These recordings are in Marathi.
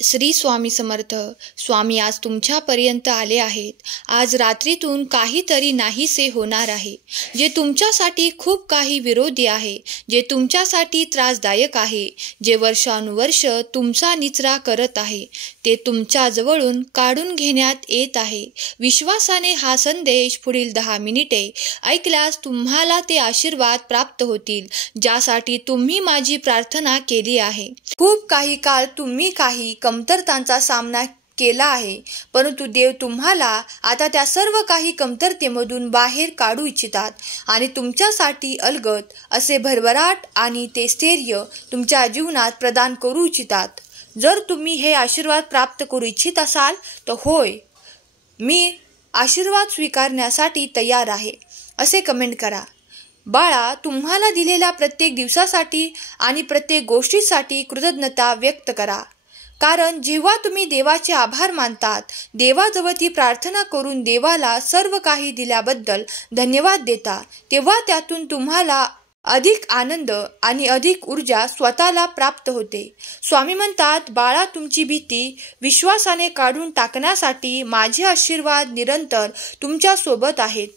श्री स्वामी समर्थ. स्वामी आज तुमच्यापर्यंत आले आहेत. आज रात्रीतून काहीतरी नाहीसे होणार आहे, जे तुमच्यासाठी खूप काही विरोधी आहे, जे तुमच्यासाठी त्रासदायक आहे, जे वर्षानुवर्ष तुमचा निचरा करत आहे, ते तुमच्या जवळून काढून घेण्यात येत आहे. विश्वासाने हा संदेश पुढील 10 मिनिटे ऐकल्यास तुम्हाला ते आशीर्वाद प्राप्त होतील, ज्यासाठी तुम्ही माझी प्रार्थना केली आहे. खूप काही काळ तुम्ही काही कमतरतांचा सामना केला आहे, परंतु देव तुम्हाला आता त्या सर्व काही कमतरतेमधून बाहेर काढू इच्छितात आणि तुमच्यासाठी अलगद असे भरभराट आणि ते स्थैर्य तुमच्या जीवनात प्रदान करू इच्छितात. जर तुम्ही हे आशीर्वाद प्राप्त करू इच्छित असाल तर होय, मी आशीर्वाद स्वीकारण्यासाठी तयार आहे असे कमेंट करा. बाळा, तुम्हाला दिलेल्या प्रत्येक दिवसासाठी आणि प्रत्येक गोष्टीसाठी कृतज्ञता व्यक्त करा. कारण जेव्हा तुम्ही देवाचे आभार मानतात, देवाजवळ ती प्रार्थना करून देवाला सर्व काही दिल्याबद्दल धन्यवाद देता, तेव्हा त्यातून तुम्हाला अधिक आनंद आणि अधिक ऊर्जा स्वतःला प्राप्त होते. स्वामी म्हणतात, बाळा, तुमची भीती विश्वासाने काढून टाकण्यासाठी माझे आशीर्वाद निरंतर तुमच्या सोबत आहेत.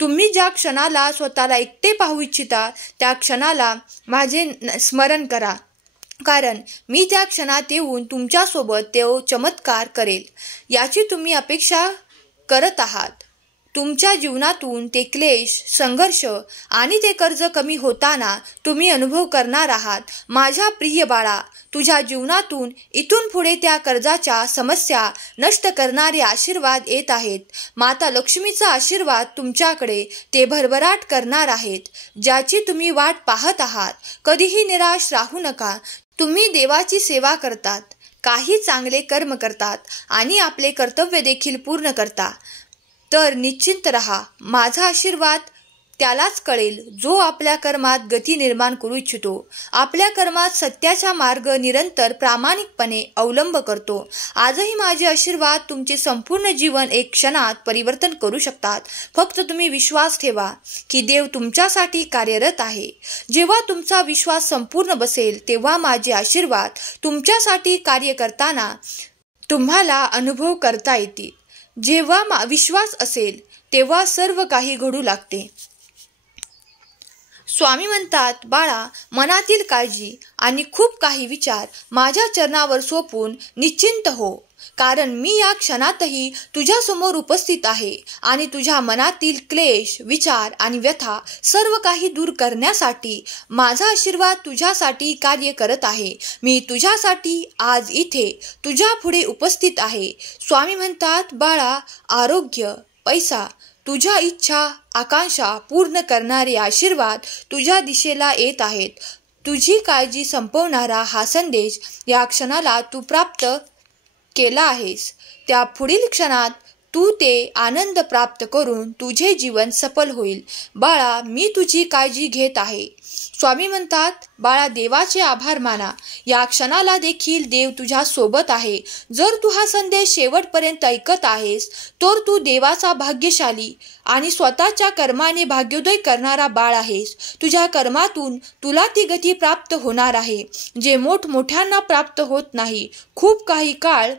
तुम्ही ज्या क्षणाला स्वतःला एकटे पाहू इच्छिता त्या क्षणाला माझे स्मरण करा, कारण मी त्या क्षणात येऊन तुमच्यासोबत तो चमत्कार करेल याची तुम्ही अपेक्षा करत आहात. तुमच्या जीवनातून ते क्लेश, संघर्ष आणि ते कर्ज कमी होताना तुम्ही अनुभव करणार आहात. माझ्या प्रिय बाळा, तुझ्या जीवनातून इथून पुढे त्या कर्जाच्या समस्या नष्ट करणारे आशीर्वाद येत आहेत. माता लक्ष्मीचा आशीर्वाद तुमच्याकडे ते भरभराट करणार आहेत, ज्याची तुम्ही वाट पाहत आहात. कधीही निराश राहू नका. तुम्ही देवाची सेवा करतात, काही चांगले कर्म करतात आणि आपले कर्तव्य देखील पूर्ण करता, तर निश्चिंत रहा. माझा आशीर्वाद त्यालाच कळेल जो आपल्या कर्मात गती निर्माण करू इच्छितो, आपल्या कर्मात सत्याचा मार्ग निरंतर प्रामाणिकपणे अवलंब करतो. आजही माझे आशीर्वाद तुमचे संपूर्ण जीवन एक क्षणात परिवर्तन करू शकतात. फक्त तुम्ही विश्वास ठेवा की देव तुमच्यासाठी कार्यरत आहे. जेव्हा तुमचा विश्वास संपूर्ण बसेल, तेव्हा माझे आशीर्वाद तुमच्यासाठी कार्य करताना तुम्हाला अनुभव करता येतील. जेव्हा विश्वास असेल तेव्हा सर्व काही घडू लागते. स्वामी म्हणतात, बाळा, मनातील काळजी आणि खूप काही विचार माझ्या चरणावर सोपून निश्चिंत हो, कारण मी या क्षणातही तुझ्या समोर उपस्थित आहे आणि तुझ्या मनातील क्लेश, विचार आणि व्यथा सर्व काही दूर करण्यासाठी माझा आशीर्वाद तुझ्यासाठी कार्य करत आहे. मी तुझ्यासाठी आज इथे तुझ्या पुढे उपस्थित आहे. स्वामी म्हणतात, बाळा, आरोग्य, पैसा, तुझ्या इच्छा, आकांक्षा पूर्ण करणारे आशीर्वाद तुझ्या दिशेला येत आहेत. तुझी काळजी संपवणारा हा संदेश या क्षणाला तू प्राप्त केला आहेस. त्या पुढील क्षणात तू ते आनंद प्राप्त करून तुझे जीवन सफल होईल. बाळा, मी तुझी काळजी घेत आहे. स्वामी म्हणतात, बाळा, देवाचे आभार माना. या क्षणाला देखील देव तुझ्या सोबत आहे. जर तू हा संदेश शेवटपर्यंत ऐकत आहेस, तर तू देवाचा भाग्यशाली आणि स्वतःच्या कर्माने भाग्योदय करणारा बाळ आहेस. तुझ्या कर्मातून तुला ती गती प्राप्त होणार आहे, जे मोठमोठ्यांना प्राप्त होत नाही. खूप काही काळ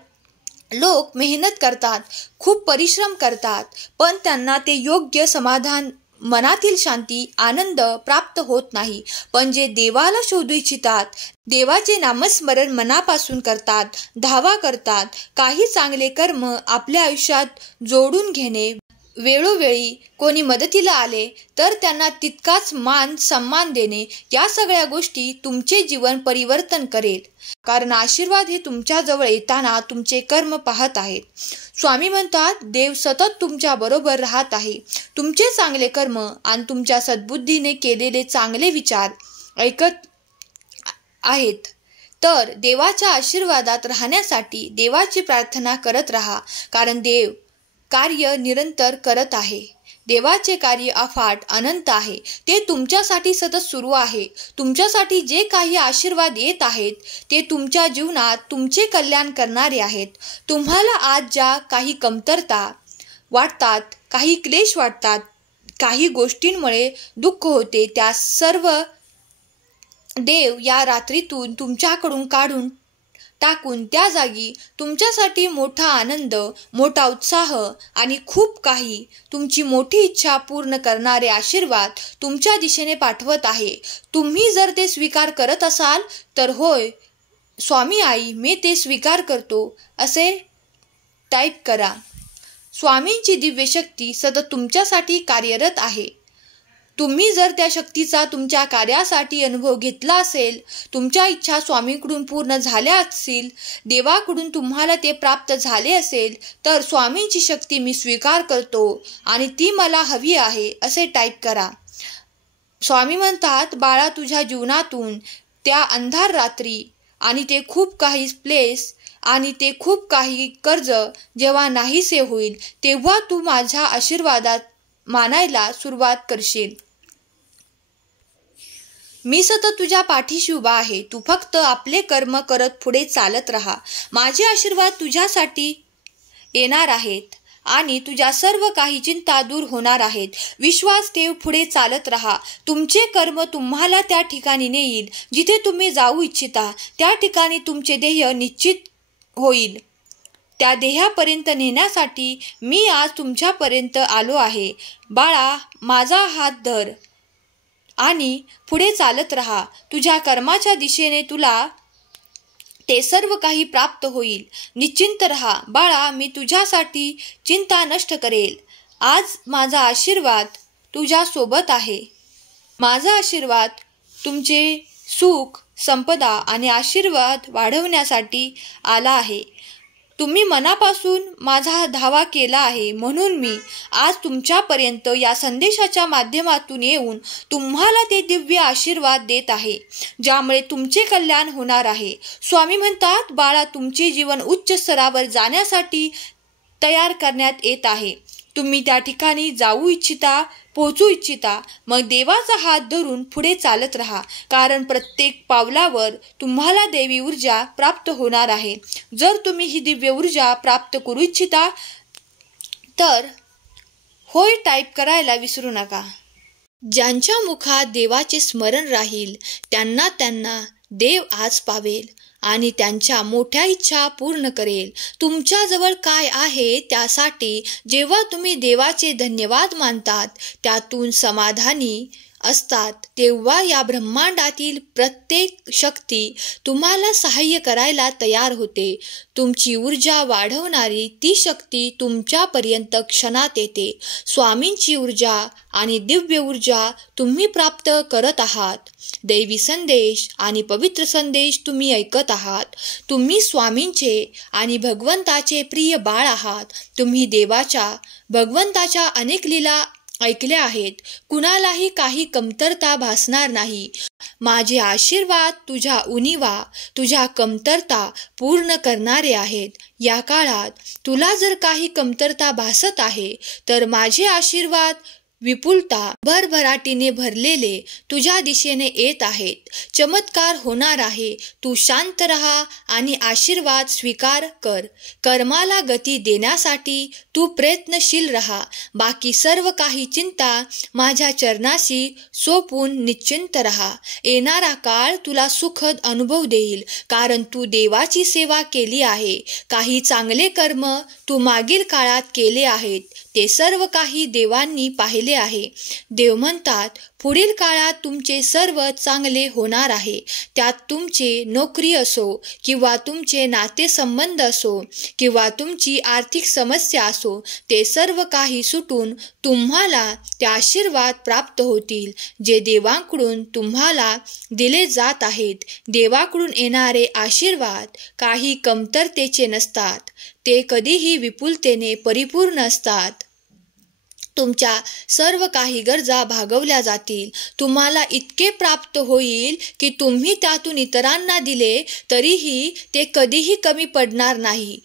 लोक मेहनत करतात, खूप परिश्रम करतात, पण त्यांना ते योग्य समाधान, मनातील शांती, आनंद प्राप्त होत नाही. पण जे देवाला शोधू इच्छितात, देवाचे नामस्मरण मनापासून करतात, धावा करतात, काही चांगले कर्म आपल्या आयुष्यात जोडून घेणे, वेळोवेळी कोणी मदतीला आले तर त्यांना तितकाच मान सन्मान देणे, या सगळ्या गोष्टी तुमचे जीवन परिवर्तन करेल. कारण आशीर्वाद हे तुमच्याजवळ येताना तुमचे कर्म पाहत आहेत. स्वामी म्हणतात, देव सतत तुमच्या बरोबर राहत आहे. तुमचे चांगले कर्म आणि तुमच्या सद्बुद्धीने केलेले चांगले विचार ऐकत आहेत. तर देवाच्या आशीर्वादात राहण्यासाठी देवाची प्रार्थना करत राहा, कारण देव कार्य निरंतर करत आहे. देवाचे कार्य अफाट अनंत आहे. ते तुमच्यासाठी सतत सुरू आहे. तुमच्यासाठी जे काही आशीर्वाद येत आहेत ते तुमच्या जीवनात तुमचे कल्याण करणारे आहेत. तुम्हाला आज ज्या काही कमतरता वाटतात, काही क्लेश वाटतात, काही गोष्टींमुळे दुःख होते, त्या सर्व देव या रात्रीतून तुमच्याकडून काढून टाकून त्या जागी तुमच्यासाठी मोठा आनंद, मोठा उत्साह आणि खूप काही तुमची मोठी इच्छा पूर्ण करणारे आशीर्वाद तुमच्या दिशेने पाठवत आहे. तुम्ही जर ते स्वीकार करत असाल तर होय स्वामी आई मी ते स्वीकार करतो असे टाईप करा. स्वामींची दिव्य शक्ती सतत तुमच्यासाठी कार्यरत आहे. तुम्ही जर त्या शक्तीचा तुमच्या कार्यासाठी अनुभव घेतला असेल, तुमच्या इच्छा स्वामींकडून पूर्ण झाल्या असतील, देवाकडून तुम्हाला ते प्राप्त झाले असेल, तर स्वामींची शक्ती मी स्वीकार करतो आणि ती मला हवी आहे असे टाईप करा. स्वामी म्हणतात, बाळा तुझ्या जीवनातून त्या अंधार रात्री आणि ते खूप काही प्लेस आणि ते खूप काही कर्ज जेव्हा नाहीसे होईल, तेव्हा तू माझ्या आशीर्वादात मानायला सुरुवात करशील. मी सतत तुझ्या पाठीशी उभा आहे. तू फक्त आपले कर्म करत पुढे चालत राहा. माझे आशीर्वाद तुझ्यासाठी येणार आहेत आणि तुझ्या सर्व काही चिंता दूर होणार आहेत. विश्वास ठेव, पुढे चालत राहा. तुमचे कर्म तुम्हाला त्या ठिकाणी नेईल जिथे तुम्ही जाऊ इच्छिता. त्या ठिकाणी तुमचे ध्येय निश्चित होईल. त्या ध्येयापर्यंत नेण्यासाठी मी आज तुमच्यापर्यंत आलो आहे. बाळा माझा हात धर आणि पुढे चालत राहा. तुझ्या कर्माच्या दिशेने तुला ते सर्व काही प्राप्त होईल. निश्चिंत राहा बाळा, मी तुझ्यासाठी चिंता नष्ट करेल. आज माझा आशीर्वाद तुझ्या सोबत आहे. माझा आशीर्वाद तुमचे सुख, संपदा आणि आशीर्वाद वाढवण्यासाठी आला आहे. तुम्ही मनापासून माझा धावा केला आहे म्हणून मी आज तुमच्यापर्यंत या संदेशाच्या माध्यमातून येऊन तुम्हाला ते दिव्य आशीर्वाद देत आहे, ज्यामुळे तुमचे कल्याण होणार आहे. स्वामी म्हणतात, बाळा तुमचे जीवन उच्च स्तरावर जाण्यासाठी तयार करण्यात येत आहे. तुम्ही त्या ठिकाणी जाऊ इच्छिता, पोहोचू इच्छिता, मग देवाचा हात धरून पुढे चालत राहा. कारण प्रत्येक पावलावर तुम्हाला देवी ऊर्जा प्राप्त होणार आहे. जर तुम्ही ही दिव्य ऊर्जा प्राप्त करू इच्छिता तर होय टाईप करायला विसरू नका. ज्यांच्या मुखात देवाचे स्मरण राहील त्यांना देव आज पावेल आणि त्यांच्या मोठ्या इच्छा पूर्ण करेल. तुमच्याजवळ काय आहे त्यासाठी जेव्हा तुम्ही देवाचे धन्यवाद मानतात, त्यातून समाधानी असतात, तेव्हा या ब्रह्मांडातील प्रत्येक शक्ती तुम्हाला सहाय्य करायला तयार होते. तुमची ऊर्जा वाढवणारी ती शक्ती तुमच्यापर्यंत क्षणात येते. स्वामींची ऊर्जा आणि दिव्य ऊर्जा तुम्ही प्राप्त करत आहात. दैवी संदेश आणि पवित्र संदेश तुम्ही ऐकत आहात. तुम्ही स्वामींचे आणि भगवंताचे प्रिय बाळ आहात. तुम्ही देवाच्या, भगवंताच्या अनेक लीला ऐकल्या आहेत. कुणालाही काही कमतरता भासणार नाही. माझे आशीर्वाद तुझ्या उणीवा, तुझ्या कमतरता पूर्ण करणारे आहेत. या काळात तुला जर काही कमतरता भासत आहे तर माझे आशीर्वाद विपुलता भरभराटीने भरलेले तुझ्या दिशेने येत आहेत. चमत्कार होणार आहे. तू शांत राहा आणि आशीर्वाद स्वीकार कर. कर्माला गती देण्यासाठी तू प्रयत्नशील राहा. बाकी सर्व काही चिंता माझ्या चरणाशी सोपून निश्चिंत राहा. येणारा काळ तुला सुखद अनुभव देईल, कारण तू देवाची सेवा केली आहे. काही चांगले कर्म तू मागील काळात केले आहेत, ते सर्व काही देवांनी पाहिले आहे. देव म्हणतात, पुढील काळात तुमचे सर्व चांगले होणार आहे. त्यात तुमचे नोकरी असो किंवा तुमचे नातेसंबंध असो किंवा तुमची आर्थिक समस्या असो, ते सर्व काही सुटून तुम्हाला ते आशीर्वाद प्राप्त होतील जे देवांकडून तुम्हाला दिले जात आहेत. देवाकडून येणारे आशीर्वाद काही कमतरतेचे नसतात. ते कधीही विपुलतेने परिपूर्ण असतात. तुमच्या सर्व काही गरजा भागवल्या जातील. तुम्हाला इतके प्राप्त होईल की तुम्ही त्यातून इतरांना दिले तरीही ते कधीही कमी पडणार नाही.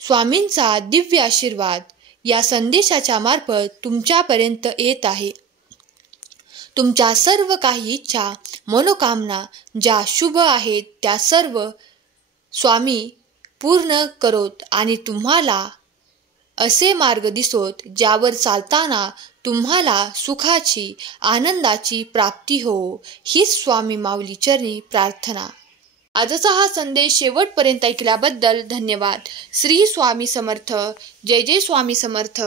स्वामींचा दिव्य आशीर्वाद या संदेशाच्या मार्फत तुमच्यापर्यंत येत आहे. तुमच्या सर्व काही इच्छा, मनोकामना ज्या शुभ आहेत त्या सर्व स्वामी पूर्ण करोत आणि तुम्हाला असे मार्ग दिसोत ज्यावर चालताना तुम्हाला सुखाची, आनंदाची प्राप्ती हो. हीच स्वामी माऊली चरणी प्रार्थना. आजचा हा संदेश शेवटपर्यंत ऐकल्याबद्दल धन्यवाद. श्री स्वामी समर्थ. जय जय स्वामी समर्थ.